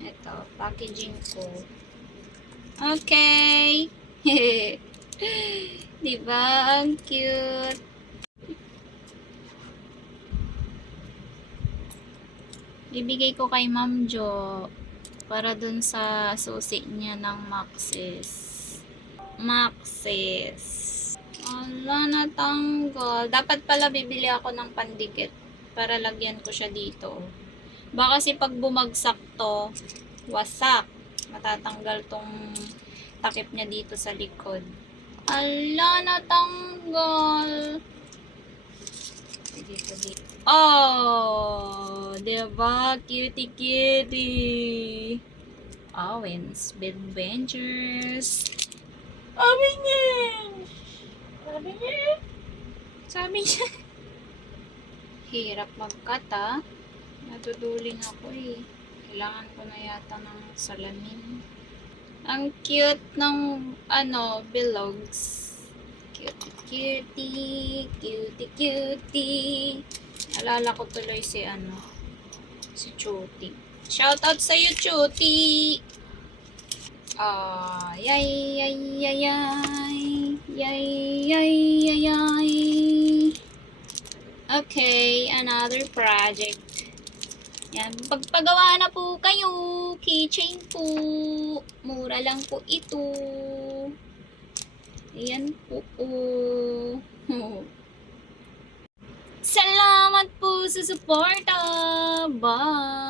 Ito, packaging ko. Okay. Diba? Ang cute. Ibigay ko kay Ma'am Jo para dun sa susi niya ng Maxis. Ala, natanggal. Dapat pala bibili ako ng pandikit para lagyan ko siya dito. Baka kasi pag bumagsak to, wasak. Matatanggal tong takip niya dito sa likod. Ala, natanggal. Dito. Oh, diba? Cutie kitty. Owens, Adventures. Sabi niya. Hirap mag-cut, ah. Natuduling ako eh. Kailangan ko na yata ng salamin. Ang cute ng bilogs. Cutie. Alala ko tuloy si Chuti. Shoutout sa'yo, Chuti! Yay. Okay, another project. Yan, pagpagawa na po kayo. Keychain po. Mura lang po ito. Ayan po. Salamat po sa suporta. Bye!